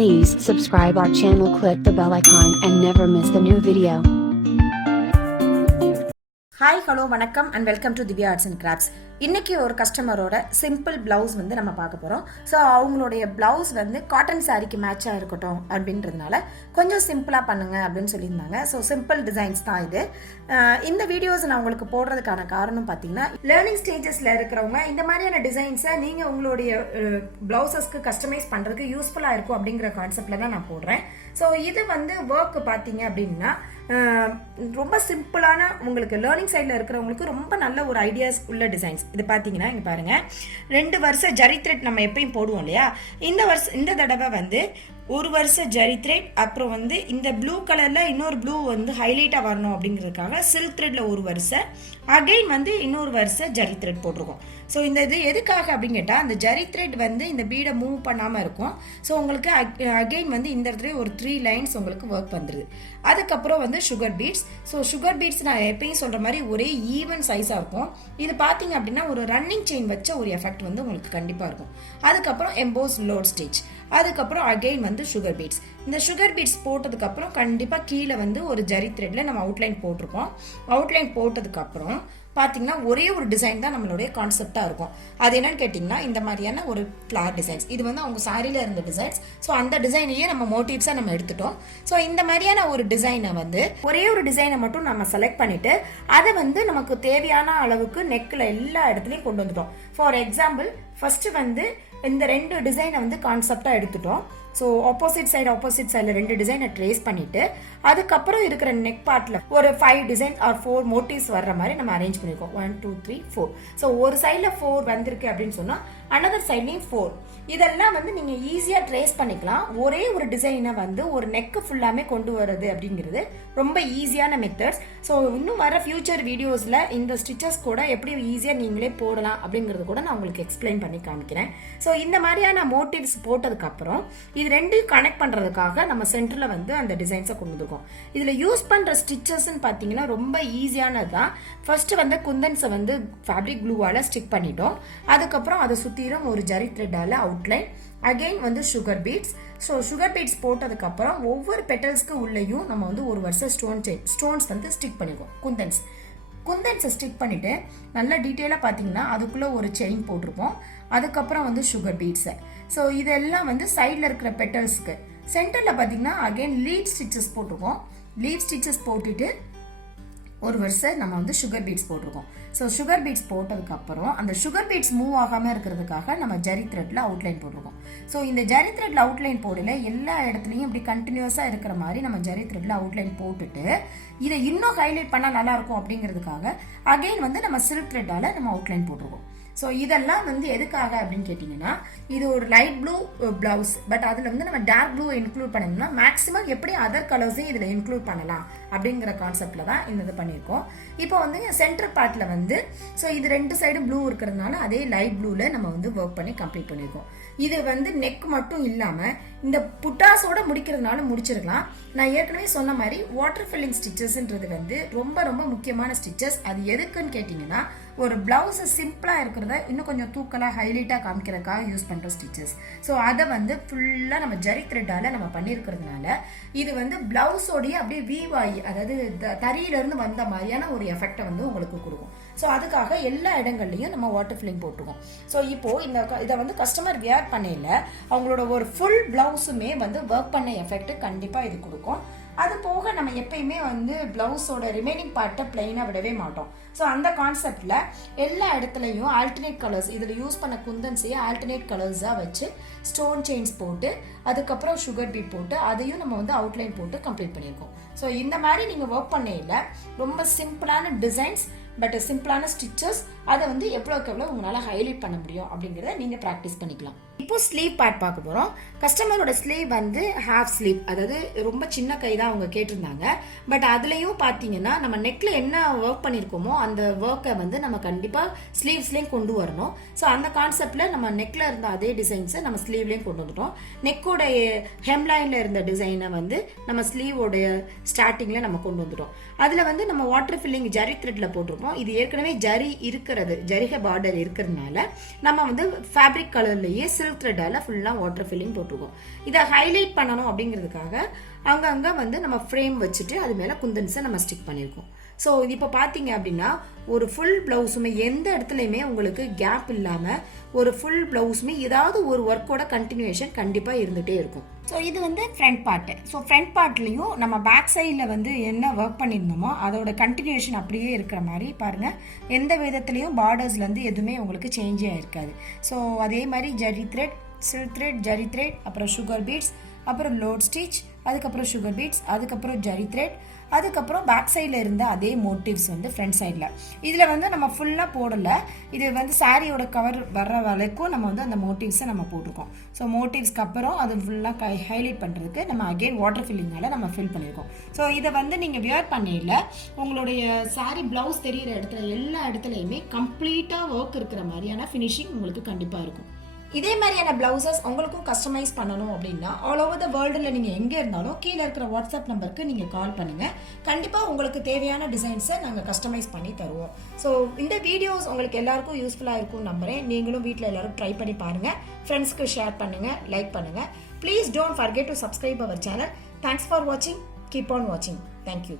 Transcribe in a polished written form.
Please subscribe our channel, click the bell icon and never miss the new video. Hi, hello, வணக்கம் and welcome to Dhivya Arts and Crafts. இன்னைக்கு ஒரு கஸ்டமரோட simple blouse வந்து நம்ம பார்க்க போகிறோம். So அவங்களுடைய பிளவுஸ் வந்து காட்டன் சாரிக்கு மேட்சாக இருக்கட்டும் அப்படின்றதுனால கொஞ்சம் சிம்பிளாக பண்ணுங்க அப்படின்னு சொல்லியிருந்தாங்க. ஸோ சிம்பிள் டிசைன்ஸ் தான் இது. இந்த வீடியோஸ் நான் உங்களுக்கு போடுறதுக்கான காரணம் பார்த்தீங்கன்னா, லேர்னிங் ஸ்டேஜஸில் இருக்கிறவங்க இந்த மாதிரியான டிசைன்ஸை நீங்கள் உங்களுடைய பிளவுசஸ்க்கு கஸ்டமைஸ் பண்ணுறதுக்கு யூஸ்ஃபுல்லாக இருக்கும் அப்படிங்கிற கான்செப்டில் தான் நான் போடுறேன். ஸோ இது வந்து ஒர்க் பார்த்தீங்க அப்படின்னா ரொம்ப சிம்பிளான, உங்களுக்கு லேர்னிங் சைடில் இருக்கிறவங்களுக்கு ரொம்ப நல்ல ஒரு ஐடியாஸ் உள்ள டிசைன்ஸ். இது பார்த்தீங்கன்னா இங்கே பாருங்கள், 2 வருஷம் ஜரி த்ரெட் நம்ம எப்பயும் போடுவோம் இல்லையா, இந்த தடவை வந்து 1 வருஷம் ஜரி த்ரெட், அப்புறம் வந்து இந்த ப்ளூ கலரில் இன்னொரு ப்ளூ வந்து ஹைலைட்டாக வரணும் அப்படிங்கிறதுக்காக சில்க் த்ரெட்டில் 1 வருஷம், அகெயின் வந்து இன்னொரு வருஷம் ஜரி த்ரெட் போட்டிருக்கோம். ஸோ இந்த இது எதுக்காக அப்படின்னு கேட்டால், அந்த ஜரி த்ரெட் வந்து இந்த பீடை மூவ் பண்ணாமல் இருக்கும். ஸோ உங்களுக்கு அகெயின் வந்து இந்த இடத்துல ஒரு 3 லைன்ஸ் உங்களுக்கு ஒர்க் வந்துடுது. அதுக்கப்புறம் வந்து sugar beads. So sugar beads நான் எப்பயும் சொல்கிற மாதிரி ஒரே ஈவன் சைஸாக இருக்கும். இது பார்த்தீங்க அப்படின்னா ஒரு ரன்னிங் செயின் வச்ச ஒரு எஃபெக்ட் வந்து உங்களுக்கு கண்டிப்பாக இருக்கும். அதுக்கப்புறம் எம்போஸ் லோட் ஸ்டிச், அதுக்கப்புறம் அகெயின் வந்து சுகர் பீட்ஸ். இந்த சுகர் பீட்ஸ் போட்டதுக்கப்புறம் கண்டிப்பாக கீழே வந்து ஒரு ஜரி த்ரெட்டில் நம்ம அவுட்லைன் போட்டிருக்கோம். அவுட்லைன் போட்டதுக்கப்புறம் பார்த்தீங்கன்னா ஒரே ஒரு டிசைன் தான் நம்மளுடைய கான்செப்டாக இருக்கும். அது என்னன்னு கேட்டிங்கன்னா, இந்த மாதிரியான ஒரு ஃப்ளார் டிசைன்ஸ். இது வந்து அவங்க சாரியில் இருந்த டிசைன்ஸ். ஸோ அந்த டிசைனையே நம்ம மோட்டிவ்ஸாக நம்ம எடுத்துட்டோம். ஸோ இந்த மாதிரியான ஒரு டிசைனை வந்து ஒரே ஒரு டிசைனை மட்டும் நம்ம செலக்ட் பண்ணிவிட்டு அதை வந்து நமக்கு தேவையான அளவுக்கு நெக்கில் எல்லா இடத்துலையும் கொண்டு வந்துட்டோம். ஃபார் எக்ஸாம்பிள், ஃபஸ்ட்டு வந்து இந்த 2 டிசைனை வந்து கான்செப்டாக எடுத்துட்டோம். ஸோ ஆப்போசிட் சைடில் 2 டிசைனை ட்ரேஸ் பண்ணிவிட்டு அதுக்கப்புறம் இருக்கிற நெக் பார்ட்டில் ஒரு 5 டிசைன் ஆர் 4 மோட்டிவ்ஸ் வர்ற மாதிரி நம்ம அரேஞ்ச் பண்ணியிருக்கோம். 1 2 3 4. ஸோ ஒரு சைடில் 4 வந்திருக்கு அப்படின்னு சொன்னால் அனதர் சைட்லேயும் 4. இதெல்லாம் வந்து நீங்கள் ஈஸியாக ட்ரேஸ் பண்ணிக்கலாம். ஒரே ஒரு டிசைனை வந்து ஒரு நெக்கு ஃபுல்லாமே கொண்டு வர்றது அப்படிங்கிறது ரொம்ப ஈஸியான மெத்தட்ஸ். ஸோ இன்னும் வர ஃபியூச்சர் வீடியோஸில் இந்த ஸ்டிச்சஸ் கூட எப்படி ஈஸியாக நீங்களே போடலாம் அப்படிங்கிறது கூட நான் உங்களுக்கு எக்ஸ்பிளைன் பண்ணி காமிக்கிறேன். ஸோ இந்த மாதிரியான மோட்டிவ்ஸ் போட்டதுக்கப்புறம் இது 2 கனெக்ட் பண்ணுறதுக்காக நம்ம சென்டரில் வந்து அந்த டிசைன்ஸை கொண்டு வந்துருக்கோம். இதில் யூஸ் பண்ணுற ஸ்டிச்சஸ்ன்னு பார்த்தீங்கன்னா ரொம்ப ஈஸியானது தான். ஃபர்ஸ்ட் வந்து குந்தன்ஸை வந்து ஃபேப்ரிக் க்ளூவால் ஸ்டிக் பண்ணிட்டோம். அதுக்கப்புறம் அதை சுற்றிலும் ஒரு ஜரி த்ரெட்டால் அவுட்லைன், அகெயின் வந்து sugar beads. So sugar beads போட்டதுக்கப்புறம் ஒவ்வொரு பெட்டல்ஸ்க்கு உள்ளேயும் நம்ம வந்து 1 வருஷம் ஸ்டோன்ஸ் வந்து ஸ்டிக் பண்ணிடுவோம். குந்தன்ஸை ஸ்டிக் பண்ணிவிட்டு நல்லா டீட்டெயிலாக பார்த்தீங்கன்னா அதுக்குள்ளே ஒரு செயின் போட்டிருப்போம். அதுக்கப்புறம் வந்து சுகர் பீட்ஸை. ஸோ இதெல்லாம் வந்து சைடில் இருக்கிற பெட்டல்ஸ்க்கு. சென்டரில் பார்த்தீங்கன்னா அகெயின் லீட் ஸ்டிச்சஸ் போட்டிருக்கோம். லீட் ஸ்டிச்சஸ் போட்டுட்டு 1 வருஷம் நம்ம வந்து சுகர் பீட்ஸ் போட்டிருக்கோம். ஸோ சுகர் பீட்ஸ் போட்டதுக்கப்புறம் அந்த சுகர் பீட்ஸ் மூவ் ஆகாமல் இருக்கிறதுக்காக நம்ம ஜரி த்ரெட்டில் அவுட்லைன் போட்டிருக்கோம். ஸோ இந்த ஜரி த்ரெட்டில் அவுட்லைன் போடல எல்லா இடத்துலையும் இப்படி கண்டினியூஸாக இருக்கிற மாதிரி நம்ம ஜரி த்ரெட்டில் அவுட்லைன் போட்டுட்டு இதை இன்னும் ஹைலைட் பண்ணால் நல்லாயிருக்கும் அப்படிங்கிறதுக்காக அகெயின் வந்து நம்ம சில்க் த்ரெட்டால் நம்ம அவுட்லைன் போட்டிருக்கோம். ஸோ இதெல்லாம் வந்து எதுக்காக அப்படின்னு கேட்டிங்கன்னா, இது ஒரு லைட் ப்ளூ பிளவுஸ், பட் அதில் வந்து நம்ம டார்க் ப்ளூ இன்க்ளூட் பண்ணணும்னா மேக்ஸிமம் எப்படி அதர் கலர்ஸையும் இதில் இன்க்ளூட் பண்ணலாம் அப்படிங்கிற கான்செப்டில் தான் இந்த இது பண்ணியிருக்கோம். இப்போ வந்து சென்டர் பார்ட்டில் வந்து ஸோ இது 2 சைடும் ப்ளூ இருக்கிறதுனால அதே லைட் ப்ளூவில் நம்ம வந்து ஒர்க் பண்ணி கம்ப்ளீட் பண்ணியிருக்கோம். இது வந்து நெக் மட்டும் இல்லாமல் இந்த புட்டாஸோட முடிக்கிறதுனால முடிச்சிருக்கலாம். நான் ஏற்கனவே சொன்ன மாதிரி வாட்டர் ஃபில்லிங் ஸ்டிச்சஸ்ன்றது வந்து ரொம்ப ரொம்ப முக்கியமான ஸ்டிச்சஸ். அது எதுக்குன்னு கேட்டிங்கன்னா, ஒரு பிளவுஸை சிம்பிளாக இருக்கிறத இன்னும் கொஞ்சம் தூக்கலாக ஹைலைட்டாக காமிக்கிறதுக்காக யூஸ் பண்ணுற ஸ்டிச்சஸ். ஸோ அதை வந்து ஃபுல்லாக நம்ம ஜரி த்ரெட்டால் நம்ம பண்ணியிருக்கிறதுனால இது வந்து பிளவுஸோடைய அப்படியே வீவ் ஆகி, அதாவது தறியிலேருந்து வந்த மாதிரியான ஒரு எஃபெக்டை வந்து உங்களுக்கு கொடுக்கும். ஸோ அதுக்காக எல்லா இடங்கள்லையும் நம்ம வாட்டர் ஃபில்லிங் போட்டிருக்கோம். ஸோ இப்போது இதை வந்து கஸ்டமர் வியர் பண்ணையில் அவங்களோட ஒரு ஃபுல் பிளவுஸுமே வந்து ஒர்க் பண்ண எஃபெக்ட் கண்டிப்பாக இது கொடுக்கும். அது போக நம்ம எப்பயுமே வந்து பிளவுஸோட ரிமைனிங் பார்ட்டை பிளெயினாக விடவே மாட்டோம். ஸோ அந்த கான்செப்டில் எல்லா இடத்துலையும் ஆல்டர்னேட் கலர்ஸ், இதில் யூஸ் பண்ண குந்தன்ஸையே ஆல்டர்னேட் கலர்ஸாக வச்சு ஸ்டோன் செயின்ஸ் போட்டு அதுக்கப்புறம் சுகர் பீட் போட்டு அதையும் நம்ம வந்து அவுட்லைன் போட்டு கம்ப்ளீட் பண்ணியிருக்கோம். ஸோ இந்த மாதிரி நீங்கள் ஒர்க் பண்ணையில் ரொம்ப சிம்பிளான டிசைன்ஸ் பட் சிம்பிளான ஸ்டிச்சஸ் அதை வந்து எவ்வளோக்கு எவ்வளோ உங்களால் ஹைலைட் பண்ண முடியும் அப்படிங்கிறத நீங்கள் ப்ராக்டிஸ் பண்ணிக்கலாம். இப்போ ஸ்லீவ் பார்ட் பார்க்க போகிறோம். கஸ்டமரோட ஸ்லீவ் வந்து ஹாஃப் ஸ்லீவ், அதாவது ரொம்ப சின்ன கை தான் அவங்க கேட்டிருந்தாங்க. பட் அதுலேயும் பார்த்தீங்கன்னா நம்ம நெக்கில் என்ன ஒர்க் பண்ணியிருக்கோமோ அந்த ஒர்க்கை வந்து நம்ம கண்டிப்பாக ஸ்லீவ்ஸ்லேயும் கொண்டு வரணும். ஸோ அந்த கான்செப்டில் நம்ம நெக்கில் இருந்த அதே டிசைன்ஸை நம்ம ஸ்லீவ்லேயும் கொண்டு வந்துட்டோம். நெக்கோடைய ஹெம்லைனில் இருந்த டிசைனை வந்து நம்ம ஸ்லீவோடைய ஸ்டார்டிங்கில் நம்ம கொண்டு வந்துட்டோம். அதில் வந்து நம்ம வாட்டர் ஃபில்லிங் ஜரி த்ரெட்டில் போட்டிருக்கோம். இது ஏற்கனவே ஜரிகை பார்டர் இருக்கிறதுனால நம்ம வந்து ஃபேப்ரிக் கலர்லேயே சில்க் த்ரெட்டால் ஃபுல்லாக வாட்டர் ஃபில்லிங் போட்டிருக்கோம். இதை ஹைலைட் பண்ணணும் அப்படிங்கிறதுக்காக அங்கங்கே வந்து நம்ம ஃப்ரேம் வச்சுட்டு அது மேலே குந்தன்ஸை நம்ம ஸ்டிக் பண்ணியிருக்கோம். ஸோ இது இப்போ பார்த்தீங்க அப்படின்னா ஒரு ஃபுல் ப்ளவுஸுமே எந்த இடத்துலையுமே உங்களுக்கு கேப் இல்லாமல் ஒரு ஃபுல் ப்ளவுஸுமே ஏதாவது ஒரு ஒர்க்கோட கண்டினியூஷன் கண்டிப்பாக இருந்துகிட்டே இருக்கும். ஸோ இது வந்து ஃப்ரண்ட் பார்ட்டு. ஸோ ஃப்ரண்ட் பார்ட்லேயும் நம்ம பேக் சைடில் வந்து என்ன ஒர்க் பண்ணியிருந்தோமோ அதோட கண்டினியூஷன் அப்படியே இருக்கிற மாதிரி பாருங்கள். எந்த விதத்துலேயும் பார்டர்ஸ்லேருந்து எதுவுமே உங்களுக்கு சேஞ்சே ஆகிருக்காது. ஸோ அதே மாதிரி zari thread, silk thread, zari thread, அப்புறம் சுகர் பீட்ஸ், அப்புறம் லோட் ஸ்டிச், அதுக்கப்புறம் சுகர் பீட்ஸ், அதுக்கப்புறம் ஜரி த்ரெட், அதுக்கப்புறம் பேக் சைடில் இருந்த அதே மோட்டிவ்ஸ் வந்து ஃப்ரண்ட் சைடில். இதில் வந்து நம்ம ஃபுல்லாக போடலை. இது வந்து சாரியோட கவர் வர்ற வரைக்கும் நம்ம வந்து அந்த மோட்டிவ்ஸை நம்ம போட்டிருக்கோம். ஸோ மோட்டிவ்ஸ்க்கு அப்புறம் அது ஃபுல்லாக ஹைலைட் பண்ணுறதுக்கு நம்ம அகெயின் வாட்டர் ஃபில்லிங்னால நம்ம ஃபில் பண்ணியிருக்கோம். ஸோ இதை வந்து நீங்கள் வியர் பண்ணையில் உங்களுடைய சாரி ப்ளவுஸ் தெரிகிற இடத்துல எல்லா இடத்துலையுமே கம்ப்ளீட்டாக ஒர்க் இருக்கிற மாதிரியான ஃபினிஷிங் உங்களுக்கு கண்டிப்பாக இருக்கும். இதே மாதிரியான ப்ளவுசஸ் உங்களுக்கும் கஸ்டமைஸ் பண்ணணும் அப்படின்னா ஆல் ஓவர் த வேர்ல்டில் நீங்கள் எங்கே இருந்தாலும் கீழே இருக்கிற வாட்ஸ்அப் நம்பருக்கு நீங்கள் கால் பண்ணுங்கள். கண்டிப்பாக உங்களுக்கு தேவையான டிசைன்ஸை நாங்கள் கஸ்டமைஸ் பண்ணி தருவோம். ஸோ இந்த வீடியோஸ் உங்களுக்கு எல்லாருக்கும் யூஸ்ஃபுல்லாக இருக்கும் நம்புகிறேன். நீங்களும் வீட்டில் எல்லோரும் ட்ரை பண்ணி பாருங்கள். ஃப்ரெண்ட்ஸ்க்கு ஷேர் பண்ணுங்கள், லைக் பண்ணுங்கள். Please don't forget to subscribe our channel. Thanks for வாட்சிங். கீப் ஆன் வாட்சிங். தேங்க்யூ.